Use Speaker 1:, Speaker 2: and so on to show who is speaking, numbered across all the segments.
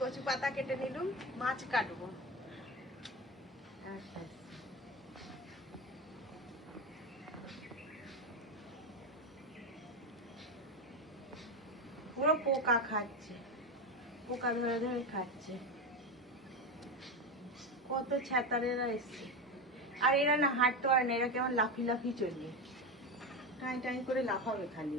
Speaker 1: কচু পাতা কেটে নিলুম, মাছ কাটবো। পুরো পোকা খাচ্ছে, পোকা ধরে ধরে খাচ্ছে। কত ছ্যাতারেরা এসছে। আর এরা না হাঁটতে পারে না, এরা কেমন লাফি লাফি চলবে টাই টাই করে লাফাবে খালি।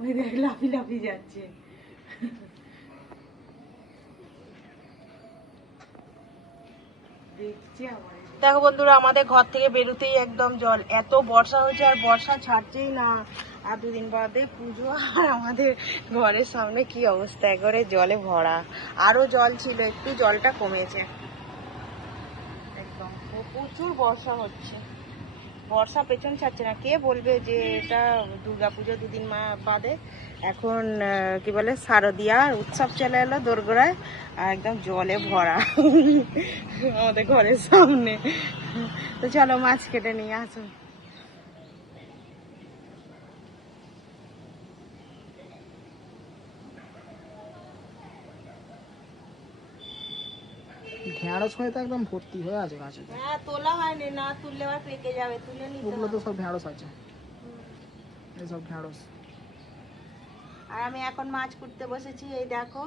Speaker 1: ওই দেখ, লাফি লাফি যাচ্ছে। দেখো বন্ধুরা, আমাদের ঘর থেকে বেরোতেই একদম জল। এত বর্ষা হয়েছে আর বর্ষা ছাড়ছেই না। আর দুদিন বাদে পুজো, আর আমাদের ঘরের সামনে কি অবস্থা, একবারে জলে ভরা। আরও জল ছিল, একটু জলটা কমেছে। একদম, প্রচুর বর্ষা হচ্ছে। বর্ষা পেছন ছাড়ছে না। কে বলবে যে এটা দুর্গাপুজো দুদিন মা বাদে? এখন কি বলে শারদিয়া উৎসব চলে এলো দোরগোড়ায়, আর একদম জলে ভরা আমাদের ঘরের সামনে। তো চলো মাছ কেটে নিয়ে আসো।
Speaker 2: ঢেঁড়স হয়ে তো একদম ভর্তি হয়ে আছে গাছে
Speaker 1: হ্যাঁ তোলা হয়নি না তুললে আবার পেকে যাবে তুলে নিতে
Speaker 2: ওগুলো তো সব ঢেঁড়স আছে। এইসব ঢেঁড়স
Speaker 1: আর আমি এখন মাছ কুটতে বসেছি এই দেখো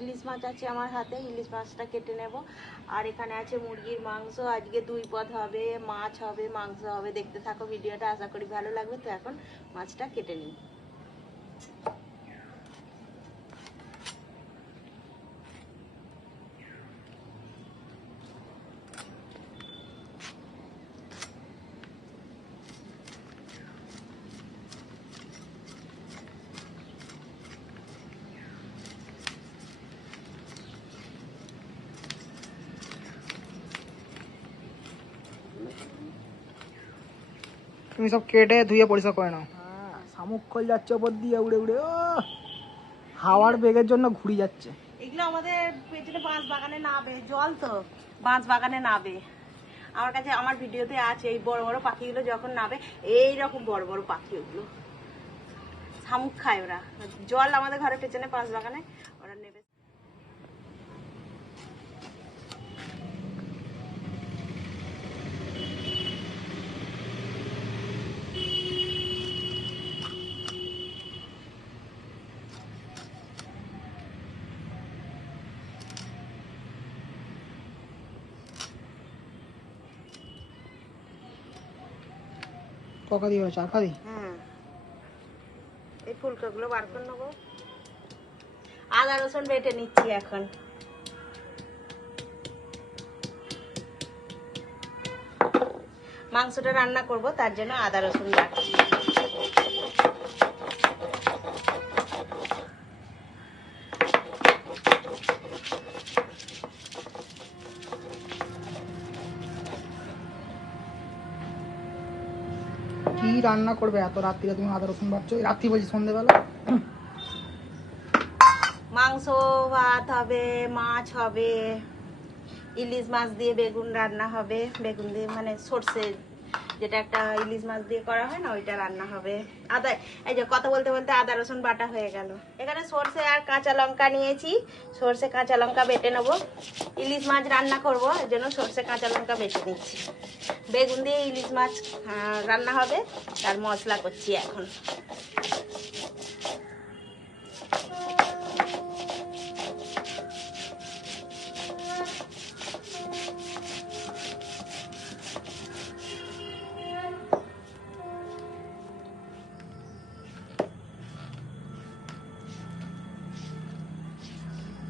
Speaker 1: ইলিশ মাছ আছে আমার হাতে ইলিশ মাছটা কেটে নেব। আর এখানে আছে মুরগির মাংস আজকে দুই পদ হবে মাছ হবে মাংস হবে। দেখতে থাকো ভিডিওটা আশা করি ভালো লাগবে। তো এখন মাছটা কেটে নিই।
Speaker 2: তুমি সব কেটে ধুয়ে পরিষ্কার করে নাও। শামুক কল যাচ্ছে ওপর দিয়ে উড়ে উড়ে ও। হাওয়ার বেগের জন্য ঘুরি যাচ্ছে।
Speaker 1: এগুলো আমাদের পেছনে বাঁশ বাগানে নাবে জল তো বাঁশ বাগানে নাবে। আমার কাছে আমার ভিডিওতে আছে এই বড় বড় পাখিগুলো যখন নাবে এই রকম বড় বড় পাখি ওগুলো শামুক খায় ওরা। জল আমাদের ঘরের পেছনে বাঁশ বাগানে ওরা নেবে।
Speaker 2: ককা দিয়ে হয়েছে আঁকা দিই
Speaker 1: হ্যাঁ এই ফুলকাগুলো বার করে নেব। আদা, রসুন বেটে নিচ্ছি এখন। মাংসটা রান্না করব, তার জন্য আদা, রসুন বাটছি
Speaker 2: রান্না করবে এত রাত্রিরে তুমি আদা রসুন ভাবছ রাত্রি বলছি, সন্ধেবেলা।
Speaker 1: মাংস, ভাত হবে, মাছ হবে, ইলিশ মাছ দিয়ে বেগুন রান্না হবে, বেগুন দিয়ে মানে সর্ষে যেটা একটা ইলিশ মাছ দিয়ে করা হয় না, ওইটা রান্না হবে। আদা, এই যে কথা বলতে বলতে আদা, রসুন বাটা হয়ে গেল। এখানে সর্ষে আর কাঁচা লঙ্কা নিয়েছি। সর্ষে, কাঁচা লঙ্কা বেটে নেব। ইলিশ মাছ রান্না করব, এর জন্য সর্ষে, কাঁচা লঙ্কা বেটে নিচ্ছি। বেগুন দিয়ে ইলিশ মাছ রান্না হবে। তার মশলা করছি এখন।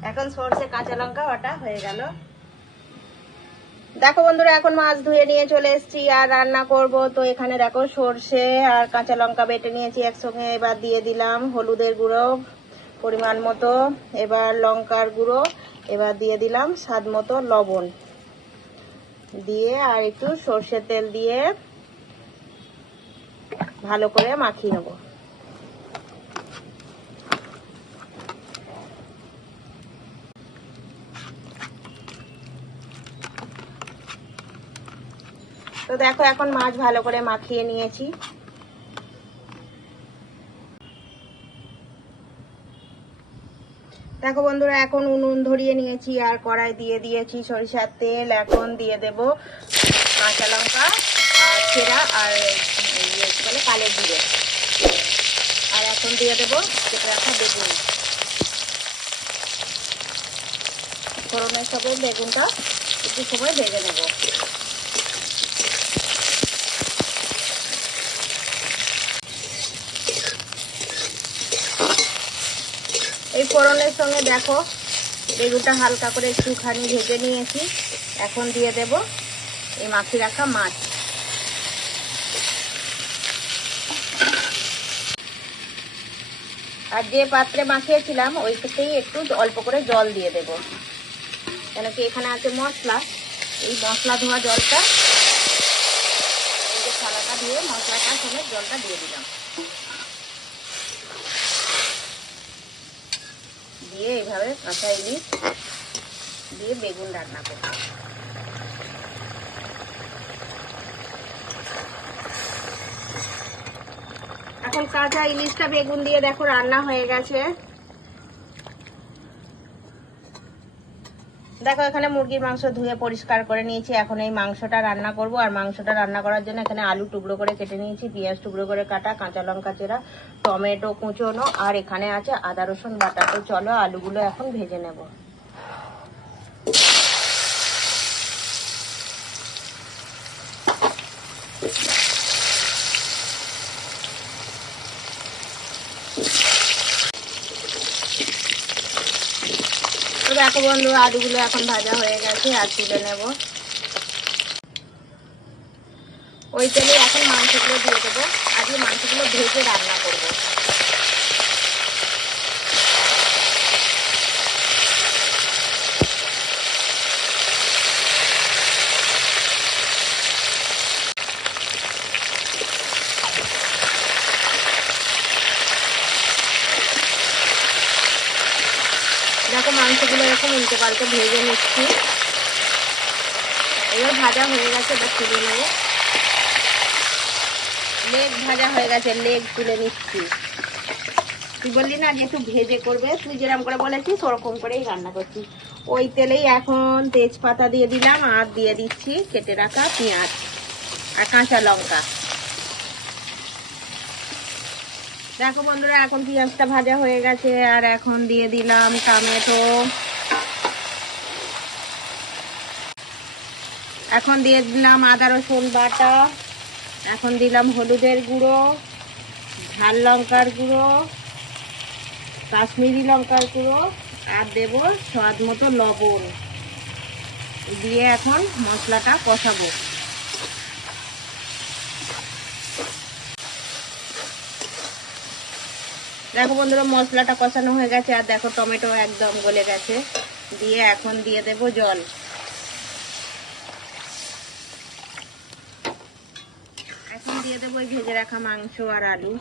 Speaker 1: এখন সর্ষে, কাঁচা লঙ্কা ওটা হয়ে গেল। দেখো বন্ধুরা, এখন মাছ ধুয়ে নিয়ে চলে এসেছি আর রান্না করব। তো এখানে দেখো সর্ষে আর কাঁচা লঙ্কা বেটে নিয়েছি একসঙ্গে। এবার দিয়ে দিলাম হলুদের গুঁড়ো পরিমাণ মতো, এবার লঙ্কার গুঁড়ো, এবার দিয়ে দিলাম স্বাদ মতো লবণ। দিয়ে আর একটু সর্ষের তেল দিয়ে ভালো করে মাখিয়ে নেব। তো দেখো এখন মাছ ভালো করে মাখিয়ে নিয়েছি। দেখো বন্ধুরা, এখন উনুন ধরিয়ে নিয়েছি আর কড়াই দিয়ে দিয়েছি সরিষার তেল। এখন দিয়ে দেব কাঁচা লঙ্কা আর ইয়ে, ছেঁড়া আর বলে, কালের দিয়ে আর এখন দিয়ে দেবো রাখা বেগুন। গরমের সবে বেগুনটা একটু সময় ভেজে নেব। ফোড়নের সঙ্গে দেখো। বেগুনটা হালকা করে একটুখানি ভেজে নিয়েছি। এখন দিয়ে দেব এই মাখি রাখা মাছ। আর যে পাত্রে মাখিয়েছিলাম, ওইটাতেই একটু অল্প করে জল দিয়ে দেব। কেন কি এখানে আছে মশলা। এই মশলা ধোয়া জলটা, এই যে থালাটা দিয়ে মশলাটা সমেত জলটা দিয়ে দিলাম। দিয়ে এইভাবে কাঁচা ইলিশ দিয়ে বেগুন রান্না করব। এখন কাঁচা ইলিশটা বেগুন দিয়ে দেখো রান্না হয়ে গেছে। দেখো, এখানে মুরগির মাংস ধুয়ে পরিষ্কার করে নিয়েছি। এখন এই মাংসটা রান্না করব। আর মাংসটা রান্না করার জন্য এখানে আলু টুকরো করে কেটে নিয়েছি, পেঁয়াজ টুকরো করে কাটা, কাঁচা লঙ্কা চেরা, টমেটো কুচোনো, আর এখানে আছে আদা, রসুন বাটা। তো চলো, আলুগুলো এখন ভেজে নেব। তো দেখো বন্ধু, আলুগুলো এখন ভাজা হয়ে গেছে, আর তুলে নেব। ওই তেলে এখন মাংসগুলো দিয়ে দেবো। আজকে মাংসগুলো ভেজে রান্না করব দেখো মাংসগুলো পাল্টে ভেজে নিচ্ছি। এবার ভাজা হয়ে গেছে এবার তুলে নেব। লেগ ভাজা হয়ে গেছে, লেগ তুলে নিচ্ছি। তুই বললি না যে একটু ভেজে করবে, তুই যেরকম করে বলেছিস ওরকম করেই রান্না করছি। ওই তেলেই এখন তেজপাতা দিয়ে দিলাম, আর দিয়ে দিচ্ছি কেটে রাখা পেঁয়াজ আর কাঁচা লঙ্কা। দেখো বন্ধুরা, এখন পেঁয়াজটা ভাজা হয়ে গেছে, আর এখন দিয়ে দিলাম টমেটো। এখন দিয়ে দিলাম আদা রসুন বাটা, এখন দিলাম হলুদের গুঁড়ো, ঝাল লঙ্কার গুঁড়ো, কাশ্মীরি লঙ্কার গুঁড়ো, আর দেব স্বাদ মতো লবণ। দিয়ে এখন মশলাটা কষাবো। দেখো বন্ধুরা, মশলাটা কষানো হয়ে গেছে, আর দেখো টমেটো একদম গলে গেছে। দিয়ে এখন দিয়ে দেব জল এখন দিয়ে দেবো ওই ভেজে রাখা মাংস আর আলু।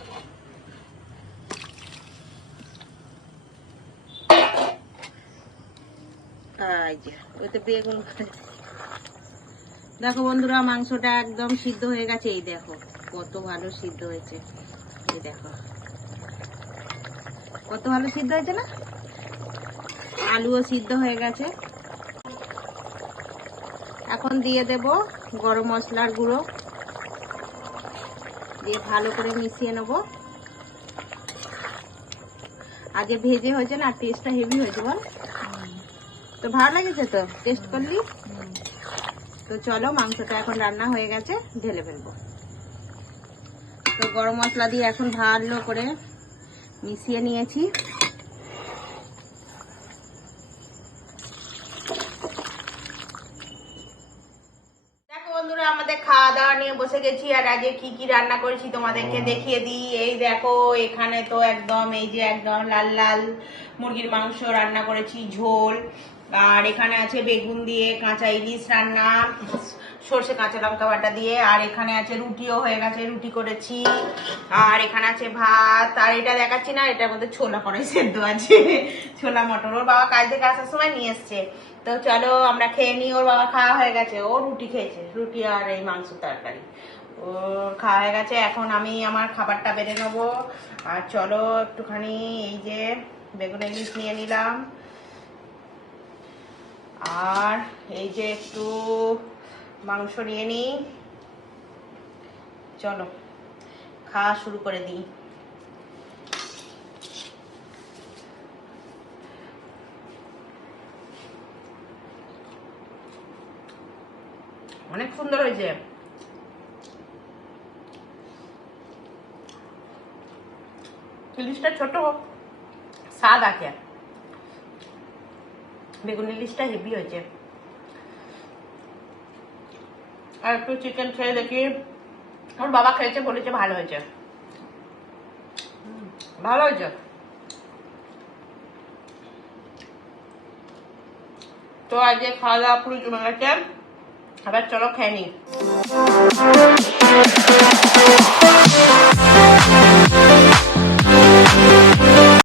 Speaker 1: বেগুন দেখো বন্ধুরা, মাংসটা একদম সিদ্ধ হয়ে গেছে। এই দেখো, কত ভালো সিদ্ধ হয়েছে। এই দেখো। কত ভালো সিদ্ধ হয়েছে না? আলুও সিদ্ধ হয়ে গেছে। এখন দিয়ে দেব গরম মশলার গুঁড়ো। দিয়ে ভালো করে মিশিয়ে নেব। আর যে ভেজে হয়েছে না টেস্টটা হেভি হয়েছে বল। তো ভালো লেগেছে তো? টেস্ট করলি? তো চলো, মাংসটা এখন রান্না হয়ে গেছে, ঢেলে ফেলব। তো গরম মশলা দিয়ে এখন ভালো করে মিশিয়ে নিয়েছি দেখো বন্ধুরা আমাদের খাওয়া দাওয়া নিয়ে বসে গেছি আর আগে কি কি রান্না করেছি তোমাদেরকে দেখিয়ে দিই। এই দেখো এখানে তো একদম এই যে একদম লাল লাল মুরগির মাংস রান্না করেছি ঝোল। আর এখানে আছে বেগুন দিয়ে কাঁচা ইলিশ রান্না। সর্ষে কাঁচা লঙ্কা বাটা দিয়ে, আর এখানে আছে রুটিও হয়ে গেছে, রুটি করেছি। আর এখানে আছে ভাত, আর এটা দেখাচ্ছি না, এটার মধ্যে ছোলা কড়াই সেদ্ধ আছে। ছোলা মটর, ওর বাবা কাজ থেকে আসার সময় নিয়ে এসছে। তো চলো আমরা খেয়ে নিই, ওর বাবা খাওয়া হয়ে গেছে, ও রুটি খেয়েছে, রুটি আর এই মাংস তরকারি। ওর খাওয়া হয়ে গেছে, এখন আমি আমার খাবারটা বেড়ে নেব। আর চলো একটুখানি এই যে বেগুন ইলিশ নিয়ে নিলাম। আর এই যে একটু মাংস নিয়ে নিই চলো, খাওয়া শুরু করে দিই। অনেক সুন্দর হয়েছে। ইলিশটা ছোট হোক, স্বাদ আছে। বেগুন ইলিশটা হেভি হয়েছে। আর একটু চিকেন খেয়ে দেখি। আমার বাবা খেয়েছে বলেছে ভালো হয়েছে। ভালো হয়েছে? তো আজকে খাওয়া দাওয়া পুরো জমে গেছে। আবার চলো খেয়ে নিই।